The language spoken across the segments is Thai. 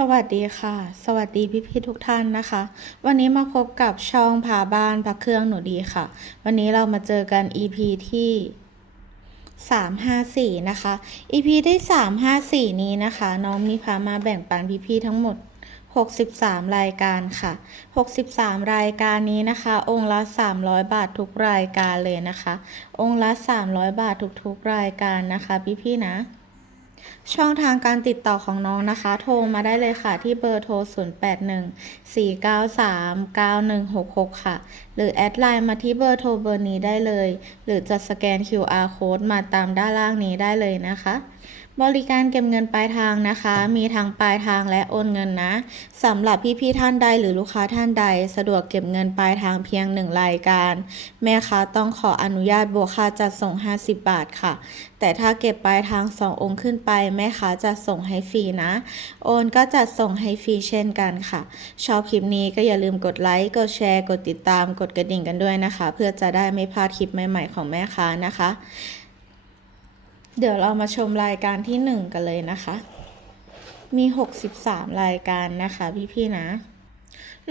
สวัสดีค่ะ สวัสดีพี่ๆทุกท่านนะคะ วันนี้มาพบกับช่องพาบ้านพักเครื่องหนูดีค่ะ วันนี้เรามาเจอกัน EP ที่ 354 นะคะ EP ที่354 นี้นะคะ น้องมีพามาแบ่งปันพี่ๆทั้งหมด 63 รายการค่ะ 63 รายการนี้นะคะ องค์ละ 300 บาททุกรายการเลยนะคะ องค์ละ 300 บาททุกๆรายการนะคะ พี่ๆนะ ช่องทางการติดต่อของน้องนะคะ โทรมาได้เลยค่ะที่เบอร์โทร 0814939166 ค่ะ หรือแอดไลน์มาที่เบอร์โทรเบอร์นี้ได้เลย หรือจะสแกน QR code มาตามด้านล่างนี้ได้เลยนะคะ บริการเก็บเงินปลายทางนะคะ มีทั้งปลายทางและโอนเงินนะสำหรับพี่ๆท่านใดหรือลูกค้าท่านใด สะดวกเก็บเงินปลายทางเพียงหนึ่งรายการ แม่ค้าต้องขออนุญาตบวกค่าจัดส่ง 50 บาทค่ะ แต่ถ้าเก็บปลายทาง 2 องค์ขึ้นไป แม่ค้าจะส่งให้ฟรีนะ โอนก็จัดส่งให้ฟรีเช่นกันค่ะ ชอบคลิปนี้ก็อย่าลืมกดไลค์กดแชร์ กดติดตามกดกระดิ่งกันด้วยนะคะ เพื่อจะได้ไม่พลาดคลิปใหม่ๆของแม่ค้านะคะ เดี๋ยวเรามาชมรายการที่ 1 กันเลยนะคะ มี 63 รายการนะคะ พี่ๆนะ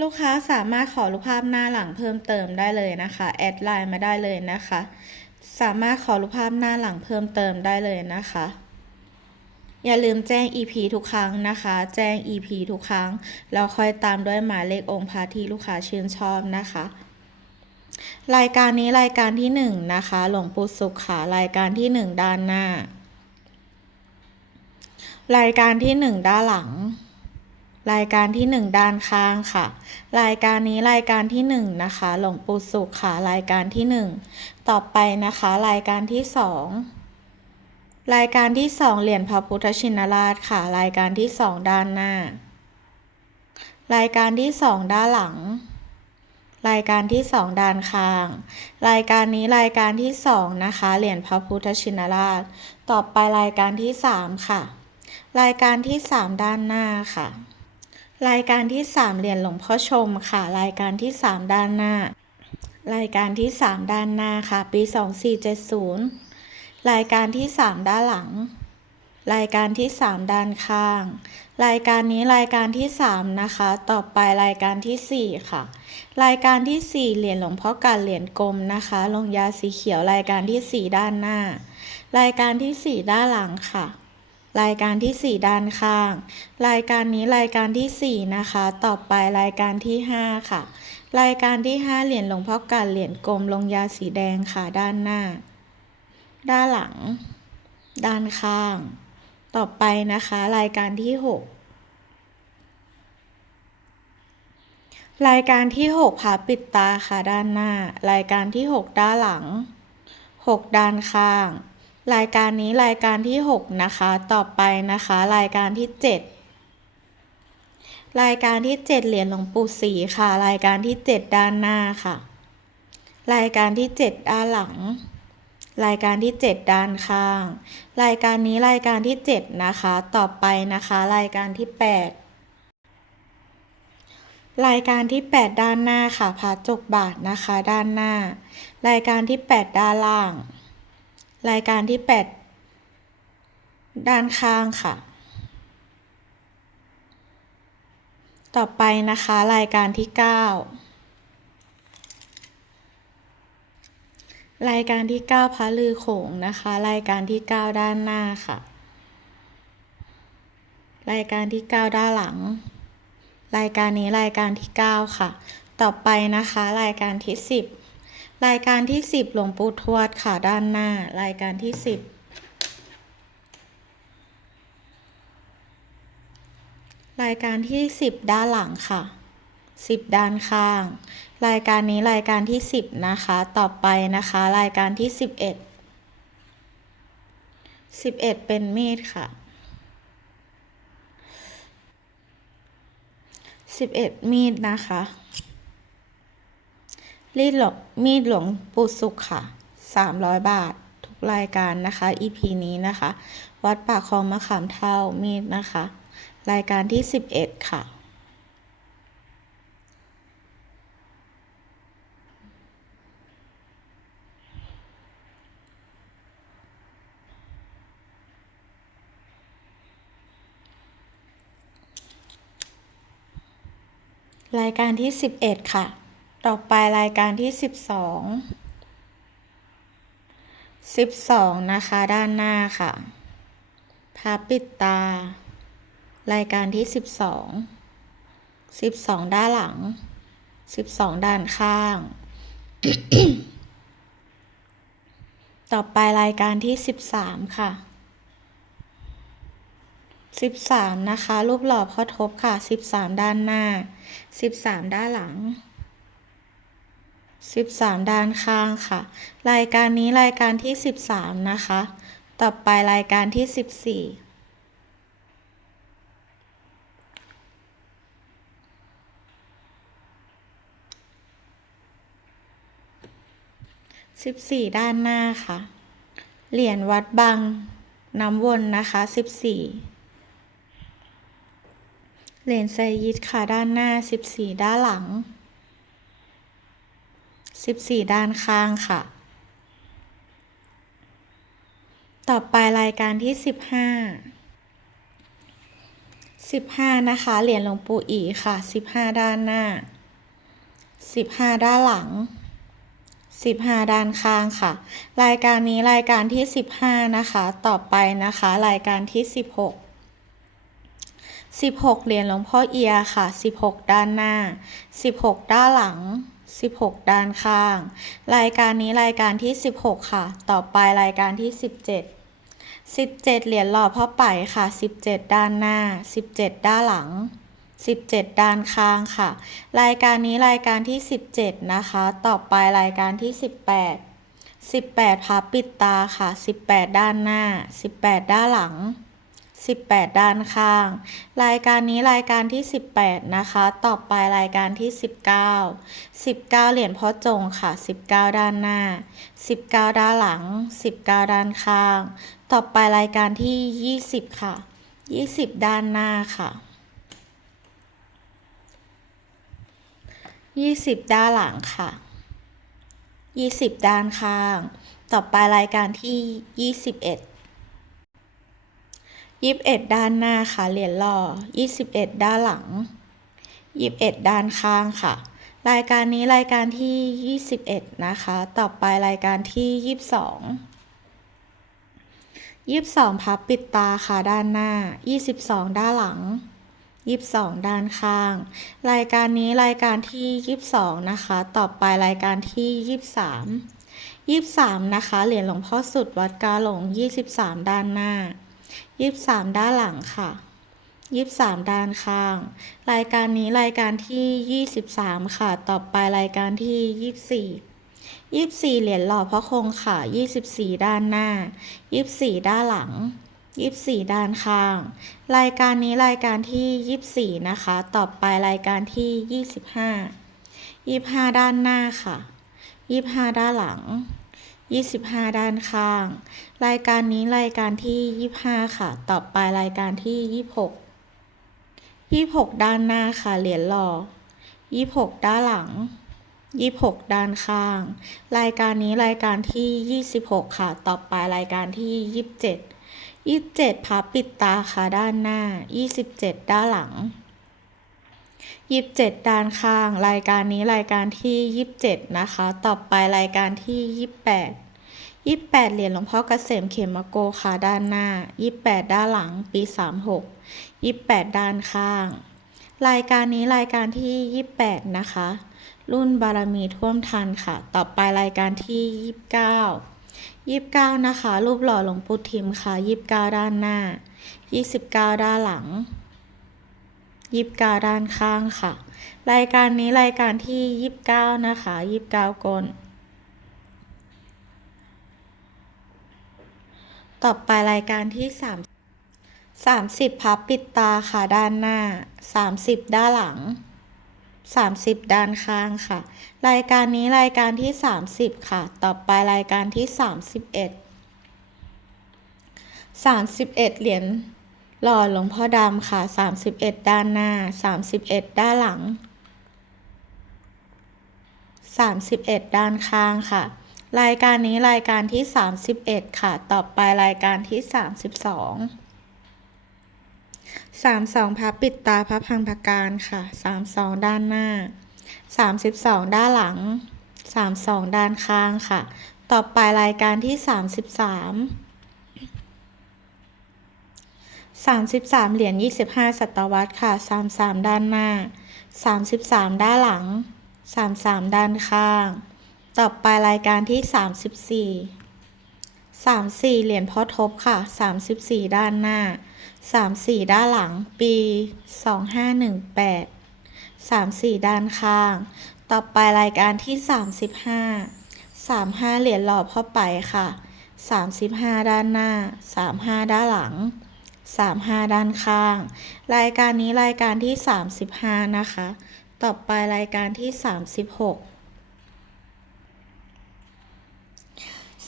ลูกค้าสามารถขอรูปภาพหน้าหลังเพิ่มเติมได้เลยนะคะ แอดไลน์มาได้เลยนะคะ สามารถขอรูปภาพหน้าหลังเพิ่มเติมได้เลยนะคะ อย่าลืมแจ้ง EP ทุกครั้งนะคะ แจ้ง EP ทุกครั้ง แล้วค่อยตามด้วยหมายเลของค์พระที่ลูกค้าชื่นชอบนะคะ รายการนี้รายการที่หนึ่งนะคะ หลวงปู่สุขค่ะรายการที่หนึ่งด้านหน้า รายการที่หนึ่งด้านหลัง รายการที่หนึ่งด้านข้างค่ะ รายการนี้รายการที่หนึ่งนะคะ หลวงปู่สุขค่ะรายการที่หนึ่งต่อไปนะคะ รายการที่สองรายการที่สองเหรียญพระพุทธชินราชค่ะ รายการที่สองด้านหน้า รายการที่สองด้านหลัง รายการที่สองด้านข้าง รายการนี้รายการที่สองนะคะ เหรียญพระพุทธชินราช ต่อไปรายการที่สามค่ะ รายการที่สามด้านหน้าค่ะ รายการที่สามเหรียญหลวงพ่อชมค่ะ รายการที่สามด้านหน้า รายการที่สามด้านหน้าค่ะ ปีสองสี่เจ็ดศูนย์รายการที่สามด้านหลัง รายการที่สามด้านข้าง รายการนี้รายการที่สามนะคะ ต่อไปรายการที่สี่ค่ะ รายการที่สี่เหรียญหลวงพ่อการเหรียญกลมนะคะ ลงยาสีเขียวรายการที่สี่ด้านหน้า รายการที่สี่ด้านหลังค่ะ รายการที่สี่ด้านข้าง รายการนี้รายการที่สี่นะคะ ต่อไปรายการที่ห้าค่ะ รายการที่ห้าเหรียญหลวงพ่อการเหรียญกลม ลงยาสีแดงค่ะด้านหน้า ด้านหลัง ด้านข้าง ต่อไปนะคะ รายการที่หกรายการที่หกผาปิดตาค่ะด้านหน้า รายการที่หกด้านหลังหกด้านข้าง รายการนี้รายการที่หกนะคะ ต่อไปนะคะ รายการที่เจ็ดรายการที่เจ็ดเหรียญหลวงปู่ศรีค่ะ รายการที่เจ็ดด้านหน้าค่ะ รายการที่เจ็ดด้านหลัง รายการที่เจ็ดด้านข้าง รายการนี้รายการที่เจ็ดนะคะ ต่อไปนะคะ รายการที่แปดรายการที่ 8 ด้านหน้าค่ะพาจกบาทนะคะ ด้านหน้า รายการที่ 8 ด้านล่าง รายการที่ 8 ด้านข้างค่ะ ต่อไปนะคะ รายการที่ 9 รายการที่ 9พระลือโขงนะคะ รายการที่ 9 ด้านหน้าค่ะ รายการที่ 9 ด้านหลัง รายการนี้รายการที่ 9 ค่ะ ต่อไปนะคะ รายการที่ 10 รายการที่ 10หลวงปู่ทวดค่ะด้านหน้า รายการที่ 10 รายการที่ 10 ด้านหลังค่ะ 10 ด้านข้าง รายการนี้รายการที่ 10 นะคะ ต่อไปนะคะ รายการที่ 11 11 เป็นมีดค่ะสิบเอ็ดมีดนะคะรีดหลมีดหลวงปู่สุขค่ะสามร้อยบาททุกรายการนะคะ EP นี้นะคะ วัดปากคลองมะขามเท่ามีดนะคะ รายการที่สิบเอ็ดค่ะ รายการที่สิบเอ็ดค่ะ ต่อไปรายการที่สิบสองสิบสองนะคะ ด้านหน้าค่ะพับปิดตา รายการที่สิบสองสิบสองด้านหลังสิบสองด้านข้าง ต่อไปรายการที่สิบสามค่ะ สิบสามนะคะ รูปหล่อพ่อทบค่ะสิบสามด้านหน้าสิบสามด้านหลังสิบสามด้านข้างค่ะ รายการนี้รายการที่สิบสามนะคะ ต่อไปรายการที่สิบสี่สิบสี่ด้านหน้าค่ะ เหรียญวัดบังน้ำวนนะคะสิบสี่ เหรียญไซยิดค่ะด้านหน้าสิบสี่ด้านหลังสิบสี่ด้านข้างค่ะ ต่อไปรายการที่สิบห้าสิบห้านะคะ เหรียญหลวงปู่อีค่ะสิบห้าด้านหน้าสิบห้าด้านหลังสิบห้าด้านข้างค่ะ รายการนี้รายการที่สิบห้านะคะ ต่อไปนะคะ รายการที่สิ บหกสิบหกเหรียญหลวงพ่อเอียค่ะสิบหกด้านหน้าสิบหกด้านหลังสิบหกด้านข้าง รายการนี้รายการที่สิบหกค่ะ ต่อไปรายการที่สิบเจ็ดสิบเจ็ดเหรียญหล่อพ่อไปค่ะสิบเจ็ดด้านหน้าสิบเจ็ดด้านหลังสิบเจ็ดด้านข้างค่ะ รายการนี้รายการที่สิบเจ็ดนะคะ ต่อไปรายการที่สิบแปดสิบแปดพับปิดตาค่ะสิบแปดด้านหน้าสิบแปดด้านหลัง สิบแปดด้านข้าง รายการนี้รายการที่สิบแปดนะคะ ต่อไปรายการที่สิบเก้าสิบเก้าเหรียญพ่อจงค่ะสิบเก้าด้านหน้าสิบเก้าด้านหลังสิบเก้าด้านข้าง ต่อไปรายการที่ยี่สิบค่ะยี่สิบด้านหน้าค่ะยี่สิบด้านหลังค่ะยี่สิบด้านข้าง ต่อไปรายการที่ยี่สิบเอ็ด ยี่สิบเอ็ดด้านหน้าค่ะ เหรียญหล่อยี่สิบเอ็ดด้านหลังยี่สิบเอ็ดด้านข้างค่ะ รายการนี้รายการที่ยี่สิบเอ็ดนะคะ ต่อไปรายการที่ยี่สิบสองยี่สิบสองพับปิดตาค่ะด้านหน้ายี่สิบสองด้านหลังยี่สิบสองด้านข้าง รายการนี้รายการที่ยี่สิบสองนะคะ ต่อไปรายการที่ยี่สิบสามยี่สิบสามนะคะ เหรียญหลวงพ่อสุดวัดกาหลงยี่สิบสามด้านหน้า ยี่สิบสามด้านหลังค่ะยี่สิบสามด้านข้าง รายการนี้รายการที่ยี่สิบสามค่ะ ต่อไปรายการที่ยี่สิบสี่ยี่สิบสี่เหรียญหล่อพระคงค่ะยี่สิบสี่ด้านหน้ายี่สิบสี่ด้านหลังยี่สิบสี่ด้านข้าง รายการนี้รายการที่ยี่สิบสี่นะคะ ต่อไปรายการที่ยี่สิบห้ายี่สิบห้าด้านหน้าค่ะยี่สิบห้าด้านหลัง ยี่สิบห้าด้านข้าง รายการนี้รายการที่ยี่ห้าค่ะ ต่อไปรายการที่ยี่สิบหกยี่สิบหกด้านหน้าค่ะ เหรียญหล่อยี่สิบหกด้านหลังยี่สิบหกด้านข้าง รายการนี้รายการที่ยี่สิบหกค่ะ ต่อไปรายการที่ยี่สิบเจ็ดยี่สิบเจ็ดพับปิดตาค่ะด้านหน้ายี่สิบเจ็ดด้านหลัง ยี่สิบเจ็ดด้านข้าง รายการนี้รายการที่ยี่สิบเจ็ดนะคะ ต่อไปรายการที่ยี่สิบแปดยี่สิบแปดเหรียญหลวงพ่อเกษมเขมโกค่ะด้านหน้ายี่สิบแปดด้านหลังปีสามหกยี่สิบแปดด้านข้าง รายการนี้รายการที่ยี่สิบแปดนะคะ รุ่นบารมีท่วมทันค่ะ ต่อไปรายการที่ยี่สิบเก้ายี่สิบเก้านะคะ รูปหล่อหลวงปู่ทิมค่ะยี่สิบเก้าด้านหน้ายี่สิบเก้าด้านหลัง ยี่สิบเก้าด้านข้างค่ะ รายการนี้รายการที่ยี่สิบเก้านะคะยี่สิบเก้ากลต่อไปรายการที่สามสามสิบพับปิดตาค่ะด้านหน้าสามสิบด้านหลังสามสิบด้านข้างค่ะ รายการนี้รายการที่สามสิบค่ะ ต่อไปรายการที่สามสิบเอ็ดสามสิบเอ็ดเหรียญ หล่อหลวงพ่อดำค่ะสามสิบเอ็ดด้านหน้าสามสิบเอ็ดด้านหลังสามสิบเอ็ดด้านข้างค่ะ รายการนี้รายการที่สามสิบเอ็ดค่ะ ต่อไปรายการที่สามสิบสองสามสองพับปิดตาพับพังพการค่ะสามสองด้านหน้าสามสิบสองด้านหลังสามสองด้านข้างค่ะ ต่อไปรายการที่สามสิบสามสิบสามเหรียญยี่สิบห้าศตวรรษค่ะสามสามด้านหน้าสามสิบสามด้านหลังสามสามด้านข้าง ต่อไปรายการที่สามสิบสี่สามสี่เหรียญพ่อทบค่ะสามสิบสี่ด้านหน้าสามสี่ด้านหลัง ปีสองห้าหนึ่งแปดสามสี่ด้านข้าง ต่อไปรายการที่สามสิบห้าสามห้าเหรียญหล่อพ่อไปค่ะสามสิบห้าด้านหน้าสามห้าด้านหลัง สามห้าด้านข้าง รายการนี้รายการที่สามสิบห้านะคะ ต่อไปรายการที่สามสิบหก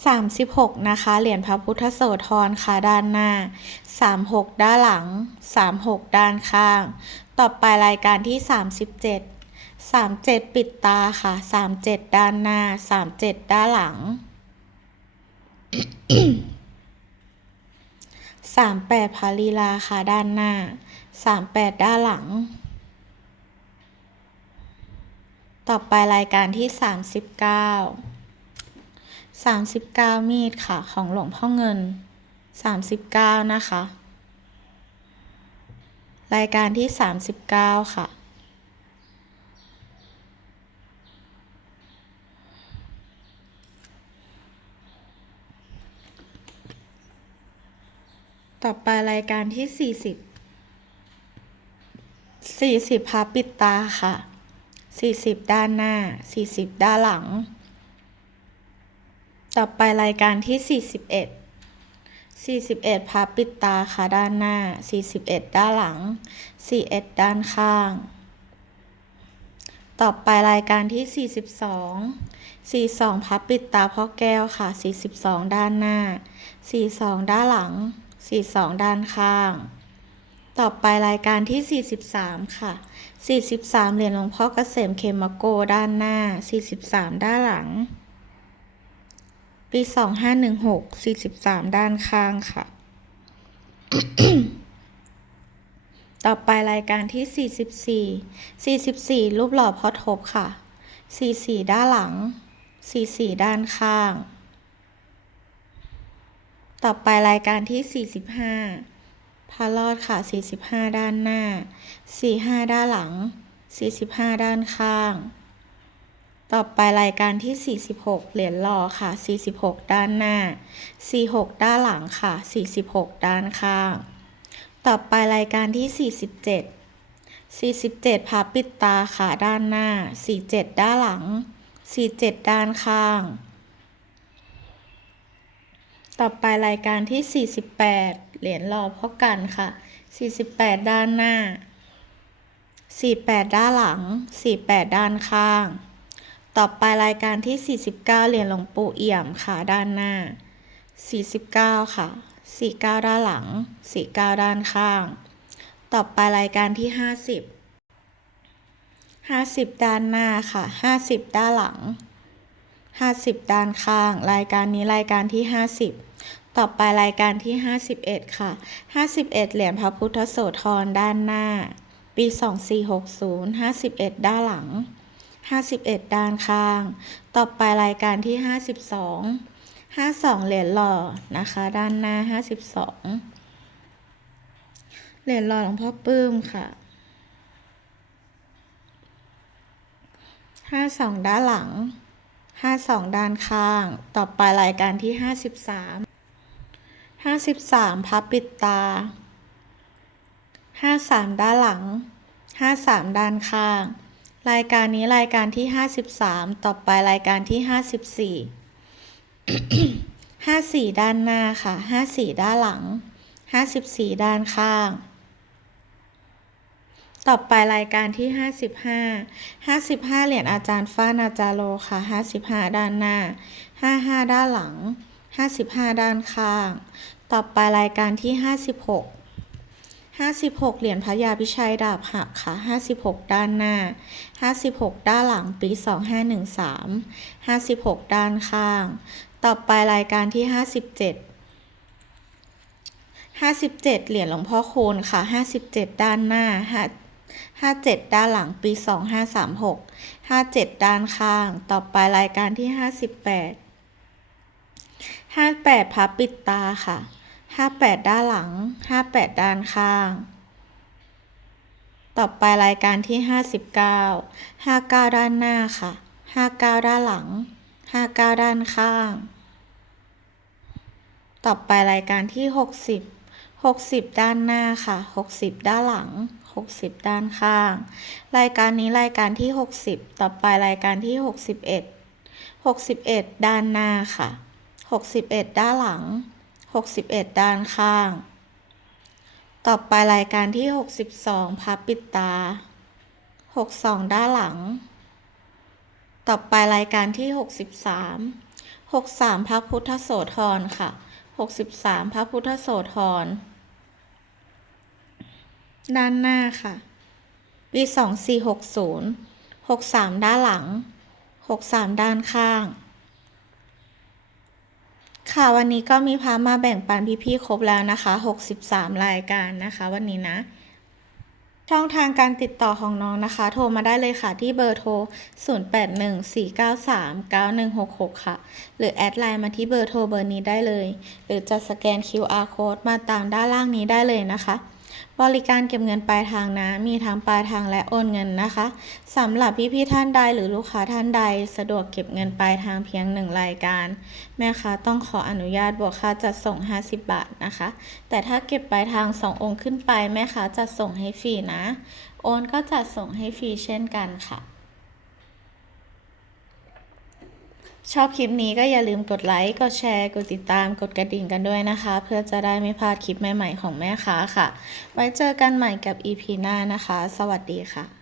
สามสิบหกนะคะ เหรียญพระพุทธโสธรค่ะด้านหน้าสามหกด้านหลังสามหกด้านข้าง ต่อไปรายการที่สามสิบเจ็ดสามเจ็ดปิดตาค่ะสามเจ็ดด้านหน้าสามเจ็ดด้านหลัง สามแปดพาลีลาค่ะด้านหน้าสามแปดด้านหลัง ต่อไปรายการที่สามสิบเก้าสามสิบเก้ามีดค่ะ ของหลวงพ่อเงินสามสิบเก้านะคะ รายการที่สามสิบเก้าค่ะ ต่อไปรายการที่สี่สิบสี่สิบพับปิดตาค่ะสี่สิบด้านหน้าสี่สิบด้านหลัง ต่อไปรายการที่ 41 41พับปิดตาค่ะด้านหน้า 41 ด้านหลัง 41 ด้านข้าง ต่อไปรายการที่ 42 42พับปิดตาพ่อแก้วค่ะ 42 ด้านหน้า 42 ด้านหลัง 42 ด้านข้าง ต่อไปรายการที่ 43 ค่ะ 43 เหรียญหลวงพ่อเกษมเคมโกด้านหน้า 43 ด้านหลัง ปีสองห้าหนึ่งหกสี่สิบสามด้านข้างค่ะ ต่อไปรายการที่สี่สิบสี่สี่สิบสี่รูปหล่อพ่อทบค่ะสี่สี่ด้านหลังสี่สี่ด้านข้าง ต่อไปรายการที่สี่สิบห้าพารอดค่ะสี่สิบห้าด้านหน้าสี่ห้าด้านหลังสี่สิบห้าด้านข้าง ต่อไปรายการที่ 46 เหรียญหล่อค่ะ 46 ด้านหน้า 46 ด้านหลังค่ะ 46 ด้านข้าง ต่อไปรายการที่ 47 47พับปิดตาค่ะด้านหน้า 47 ด้านหลัง 47 ด้านข้าง ต่อไปรายการที่ 48 เหรียญหล่อพ่อกันค่ะ 48 ด้านหน้า 48 ด้านหลัง 48 ด้านข้าง ต่อไปรายการที่ 49 เหรียญหลวงปู่เอี่ยมค่ะด้านหน้า 49 ค่ะ 49 ด้านหลัง 49 ด้านข้าง ต่อไปรายการที่ 50 50 ด้านหน้าค่ะ 50 ด้านหลัง 50 ด้านข้าง รายการนี้รายการที่ 50 ต่อไปรายการที่ 51 ค่ะ 51 เหรียญพระพุทธโสธรด้านหน้า ปี 2460 51 ด้านหลัง 51 ด้านข้าง ต่อไปรายการที่ 52 52 เหรียญหล่อนะคะ ด้านหน้า 52 เหรียญหล่อหลวงพ่อปื้มค่ะ 52 ด้านหลัง 52 ด้านข้าง ต่อไปรายการที่ 53 53พับปิดตา53ด้านหลัง53ด้านข้าง รายการนี้รายการที่53ต่อไปรายการที่54 54ด้านหน้าค่ะ54ด้านหลัง54ด้านข้าง ต่อไปรายการที่55 55เหรียญอาจารย์ฟ้านาจารโลค่ะ55ด้านหน้า55ด้านหลัง55ด้านข้าง ต่อไปรายการที่ 56 56 เหรียญพระยาพิชัยดาบหักค่ะ 56 ด้านหน้า 56 ด้านหลังปี 2513 56 ด้านข้าง ต่อไปรายการที่ 57 57 เหรียญหลวงพ่อคูณค่ะ 57 ด้านหน้า57 ด้านหลังปี 2536 57 ด้านข้าง ต่อไปรายการที่ 58 58พับปิดตาค่ะ 58 ด้านหลัง 58 ด้านข้าง ต่อไปรายการที่ 59 59 ด้านหน้าค่ะ 59 ด้านหลัง 59 ด้านข้าง ต่อไปรายการที่ 60 60 ด้านหน้าค่ะ 60 ด้านหลัง 60 ด้านข้าง รายการนี้รายการที่ 60 ต่อไปรายการที่ 61 61 ด้านหน้าค่ะ 61 ด้านหลัง 61 ด้านข้าง ต่อไปรายการที่ 62 พับปิดตา 62 ด้านหลัง ต่อไปรายการที่ 63 63 พระพุทธโสธรค่ะ 63 พระพุทธโสธร ด้านหน้าค่ะ ปี 2460 63 ด้านหลัง 63 ด้านข้าง ค่ะวันนี้ก็มีพามาแบ่งปันพี่ๆครบแล้วนะคะ 63 รายการนะคะ วันนี้นะ ช่องทางการติดต่อของน้องนะคะ โทรมาได้เลยค่ะที่เบอร์โทร 0814939166 ค่ะ หรือแอดไลน์มาที่เบอร์โทรเบอร์นี้ได้เลย หรือจะสแกน QR code มาตามด้านล่างนี้ได้เลยนะคะ บริการเก็บเงินปลายทางนะ มีทั้งปลายทางและโอนเงินนะคะสำหรับพี่ๆท่านใดหรือลูกค้าท่านใด สะดวกเก็บเงินปลายทางเพียงหนึ่งรายการ แม่ค้าต้องขออนุญาตบวกค่าจัดส่ง 50 บาทนะคะ แต่ถ้าเก็บปลายทาง 2 องค์ขึ้นไป แม่ค้าจัดส่งให้ฟรีนะ โอนก็จัดส่งให้ฟรีเช่นกันค่ะ ชอบคลิปนี้ก็อย่าลืมกดไลค์ กดแชร์ กดติดตาม กดกระดิ่งกันด้วยนะคะ เพื่อจะได้ไม่พลาดคลิปใหม่ๆของแม่ค้าค่ะ ไว้เจอกันใหม่กับ EP หน้านะคะ สวัสดีค่ะ